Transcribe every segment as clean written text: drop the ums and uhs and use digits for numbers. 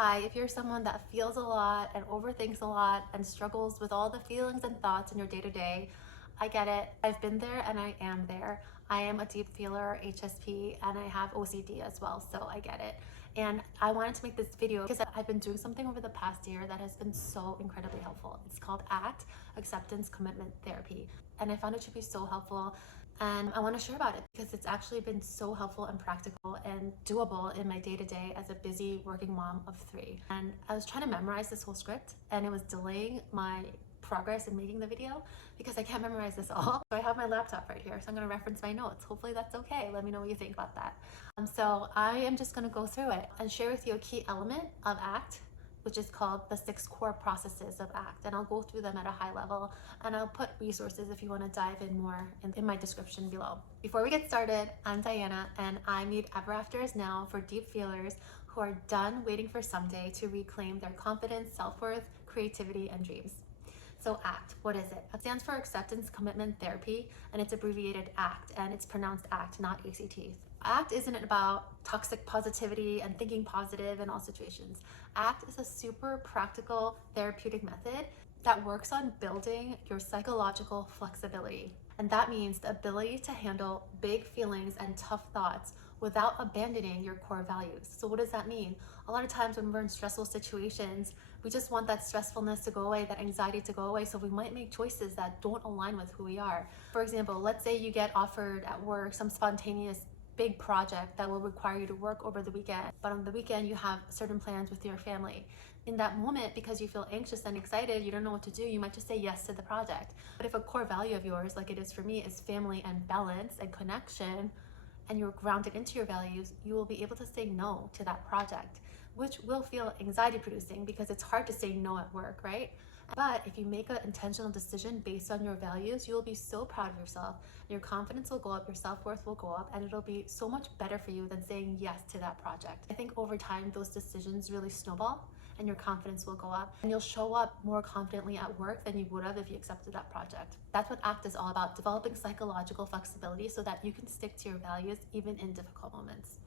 Hi, if you're someone that feels a lot and overthinks a lot and struggles with all the feelings and thoughts in your day-to-day, I get it. I've been there and I am there. I am a deep feeler, HSP, and I have OCD as well, so I get it. And I wanted to make this video because I've been doing something over the past year that has been so incredibly helpful. It's called ACT, Acceptance Commitment Therapy. And I found it to be so helpful, and I want to share about it because it's actually been so helpful and practical and doable in my day-to-day as a busy working mom of 3. And I was trying to memorize this whole script and it was delaying my progress in making the video because I can't memorize this all. So I have my laptop right here, so I'm going to reference my notes. Hopefully that's okay. Let me know what you think about that. So I am just going to go through it and share with you a key element of ACT, which is called the 6 core processes of ACT. And I'll go through them at a high level, and I'll put resources if you want to dive in more in my description below. Before we get started, I'm Diana, and I meet ever afters now for deep feelers who are done waiting for someday to reclaim their confidence, self-worth, creativity, and dreams. So ACT, what is it? It stands for Acceptance Commitment Therapy, and it's abbreviated ACT, and it's pronounced ACT, not ACT. ACT isn't about toxic positivity and thinking positive in all situations. ACT is a super practical therapeutic method that works on building your psychological flexibility. And that means the ability to handle big feelings and tough thoughts without abandoning your core values. So what does that mean? A lot of times when we're in stressful situations, we just want that stressfulness to go away, that anxiety to go away. So we might make choices that don't align with who we are. For example, let's say you get offered at work some spontaneous big project that will require you to work over the weekend, but on the weekend you have certain plans with your family. In that moment, because you feel anxious and excited, you don't know what to do, you might just say yes to the project. But if a core value of yours, like it is for me, is family and balance and connection, and you're grounded into your values, you will be able to say no to that project, which will feel anxiety producing because it's hard to say no at work, right? But if you make an intentional decision based on your values, you'll be so proud of yourself. Your confidence will go up, your self-worth will go up, and it'll be so much better for you than saying yes to that project. I think over time, those decisions really snowball and your confidence will go up, and you'll show up more confidently at work than you would have if you accepted that project. That's what ACT is all about, developing psychological flexibility so that you can stick to your values even in difficult moments.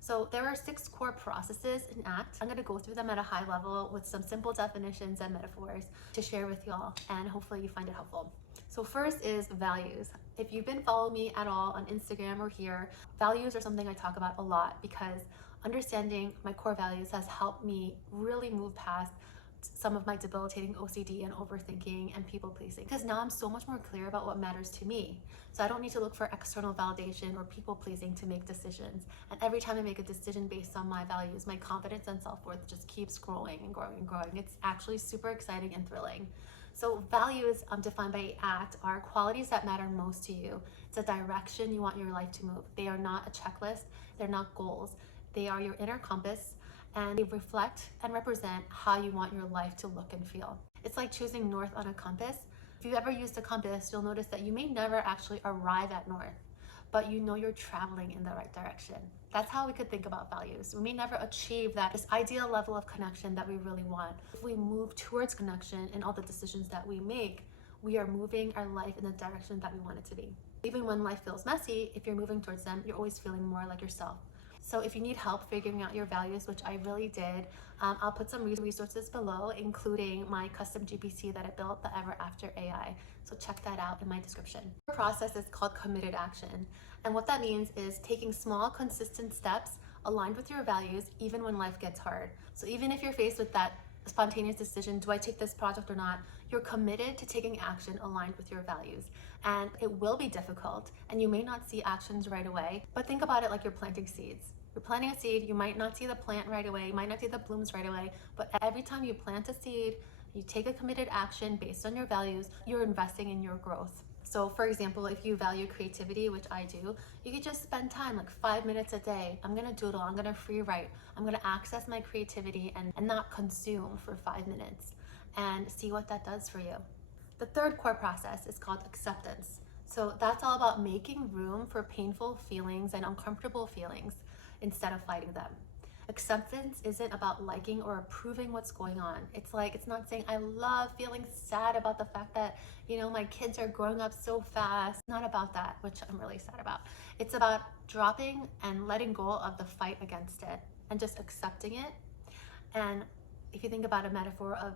So there are 6 core processes in ACT. I'm going to go through them at a high level with some simple definitions and metaphors to share with y'all, and hopefully you find it helpful. So first is values. If you've been following me at all on Instagram or here, values are something I talk about a lot because understanding my core values has helped me really move past some of my debilitating OCD and overthinking and people pleasing, because now I'm so much more clear about what matters to me. So I don't need to look for external validation or people pleasing to make decisions. And every time I make a decision based on my values, my confidence and self-worth just keeps growing and growing and growing. It's actually super exciting and thrilling. So values defined by ACT are qualities that matter most to you. It's a direction you want your life to move. They are not a checklist. They're not goals. They are your inner compass, and they reflect and represent how you want your life to look and feel. It's like choosing north on a compass. If you've ever used a compass, you'll notice that you may never actually arrive at north, but you know you're traveling in the right direction. That's how we could think about values. We may never achieve this ideal level of connection that we really want. If we move towards connection in all the decisions that we make, we are moving our life in the direction that we want it to be. Even when life feels messy, if you're moving towards them, you're always feeling more like yourself. So if you need help figuring out your values, which I really did, I'll put some resources below, including my custom GPT that I built, the Ever After AI. So check that out in my description. The process is called committed action. And what that means is taking small, consistent steps aligned with your values, even when life gets hard. So even if you're faced with that spontaneous decision, do I take this project or not? You're committed to taking action aligned with your values. And it will be difficult, and you may not see actions right away, but think about it like you're planting seeds. You're planting a seed, you might not see the plant right away, you might not see the blooms right away, but every time you plant a seed, you take a committed action based on your values, you're investing in your growth. So for example, if you value creativity, which I do, you could just spend time, like 5 minutes a day. I'm gonna doodle, I'm gonna free write, I'm gonna access my creativity and not consume for 5 minutes, and see what that does for you. The third core process is called acceptance. So that's all about making room for painful feelings and uncomfortable feelings instead of fighting them. Acceptance isn't about liking or approving what's going on. It's not saying I love feeling sad about the fact that, my kids are growing up so fast. It's not about that, which I'm really sad about. It's about dropping and letting go of the fight against it and just accepting it And if you think about a metaphor of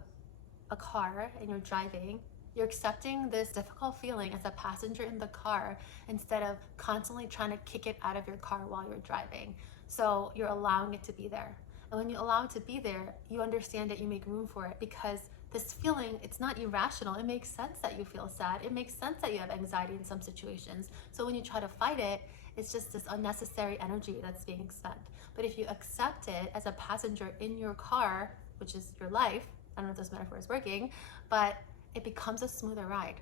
a car and you're driving, you're accepting this difficult feeling as a passenger in the car instead of constantly trying to kick it out of your car while you're driving. So you're allowing it to be there. And when you allow it to be there, you understand it, you make room for it, because this feeling, it's not irrational. It makes sense that you feel sad. It makes sense that you have anxiety in some situations. So when you try to fight it, it's just this unnecessary energy that's being spent. But if you accept it as a passenger in your car, which is your life, I don't know if this metaphor is working, but it becomes a smoother ride.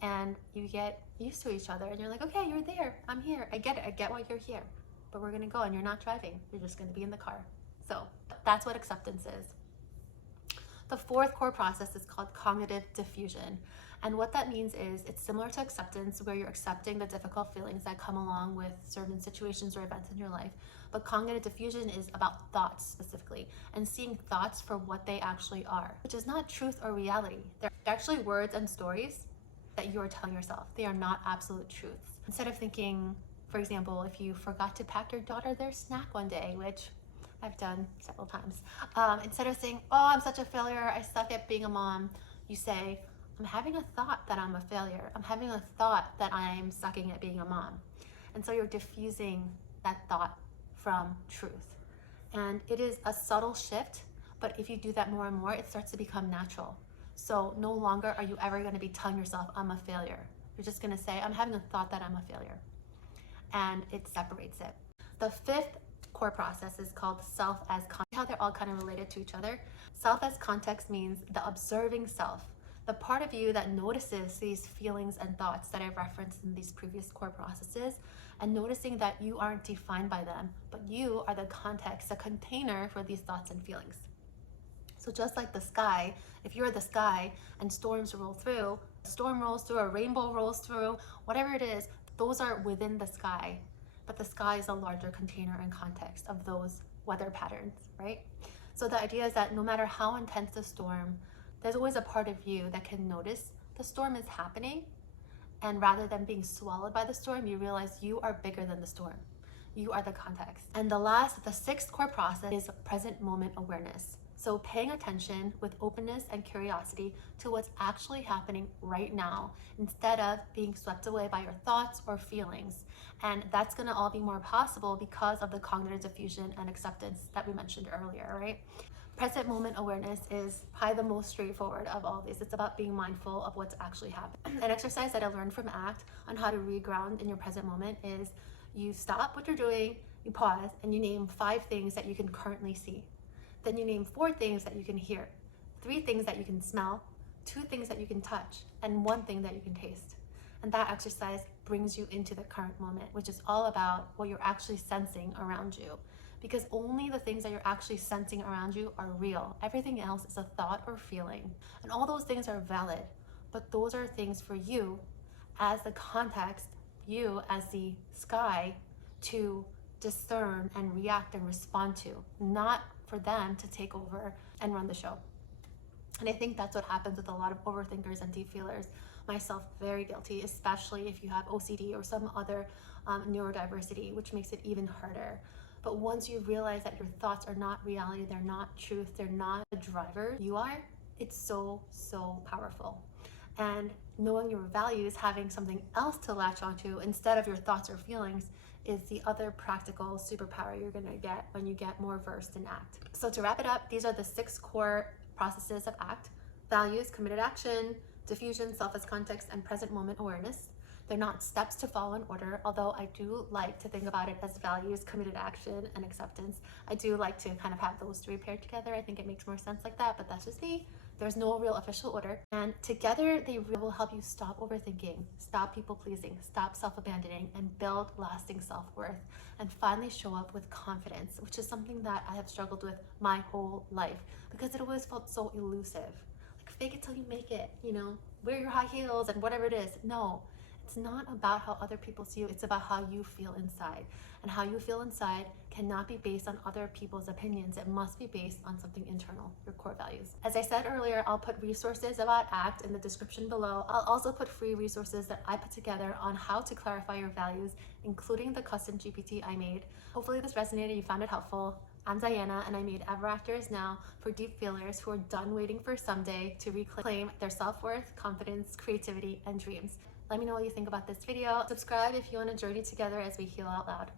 And you get used to each other and you're like, okay, you're there, I'm here, I get it, I get why you're here. But we're gonna go and you're not driving, you're just gonna be in the car. So that's what acceptance is. The fourth core process is called cognitive diffusion. And what that means is it's similar to acceptance, where you're accepting the difficult feelings that come along with certain situations or events in your life. But cognitive diffusion is about thoughts specifically, and seeing thoughts for what they actually are, which is not truth or reality. They're actually words and stories that you are telling yourself. They are not absolute truths. Instead of thinking, for example, if you forgot to pack your daughter their snack one day, which I've done several times. Instead of saying, oh, I'm such a failure, I suck at being a mom, you say, I'm having a thought that I'm a failure. I'm having a thought that I'm sucking at being a mom. And so you're diffusing that thought from truth. And it is a subtle shift, but if you do that more and more, it starts to become natural. So no longer are you ever going to be telling yourself, I'm a failure. You're just going to say, I'm having a thought that I'm a failure. And it separates it. The fifth core process is called self as context. How they're all kind of related to each other. Self as context means the observing self, the part of you that notices these feelings and thoughts that I referenced in these previous core processes, and noticing that you aren't defined by them, but you are the context, the container for these thoughts and feelings. So just like the sky, if you're the sky and storms roll through, a storm rolls through, a rainbow rolls through, whatever it is, those are within the sky. But the sky is a larger container and context of those weather patterns, right? So the idea is that no matter how intense the storm, there's always a part of you that can notice the storm is happening, and rather than being swallowed by the storm, you realize you are bigger than the storm. You are the context. And the sixth core process is present moment awareness. So paying attention with openness and curiosity to what's actually happening right now, instead of being swept away by your thoughts or feelings. And that's gonna all be more possible because of the cognitive diffusion and acceptance that we mentioned earlier, right? Present moment awareness is probably the most straightforward of all these. It's about being mindful of what's actually happening. An exercise that I learned from ACT on how to reground in your present moment is you stop what you're doing, you pause, and you name 5 things that you can currently see. Then you name 4 things that you can hear, 3 things that you can smell, 2 things that you can touch, and 1 thing that you can taste. And that exercise brings you into the current moment, which is all about what you're actually sensing around you. Because only the things that you're actually sensing around you are real. Everything else is a thought or feeling. And all those things are valid, but those are things for you as the context, you as the sky, to discern and react and respond to, not for them to take over and run the show. And I think that's what happens with a lot of overthinkers and deep feelers, myself very guilty, especially if you have OCD or some other neurodiversity, which makes it even harder. But once you realize that your thoughts are not reality, they're not truth, they're not the driver you are, it's so, so powerful. And knowing your values, having something else to latch onto instead of your thoughts or feelings, is the other practical superpower you're gonna get when you get more versed in ACT. So to wrap it up, these are the 6 core processes of ACT: values, committed action, diffusion, self as context, and present moment awareness. They're not steps to follow in order, although I do like to think about it as values, committed action, and acceptance. I do like to kind of have those 3 paired together. I think it makes more sense like that, but that's just me. There's no real official order. And together, they will help you stop overthinking, stop people pleasing, stop self-abandoning, and build lasting self-worth, and finally show up with confidence, which is something that I have struggled with my whole life because it always felt so elusive. Like, fake it till you make it, you know, wear your high heels and whatever it is. No. It's not about how other people see you, it's about how you feel inside. And how you feel inside cannot be based on other people's opinions. It must be based on something internal, your core values. As I said earlier, I'll put resources about ACT in the description below. I'll also put free resources that I put together on how to clarify your values, including the custom GPT I made. Hopefully this resonated, you found it helpful. I'm Diana, and I made Ever Actors Now for deep feelers who are done waiting for someday to reclaim their self-worth, confidence, creativity, and dreams. Let me know what you think about this video. Subscribe if you want to journey together as we heal out loud.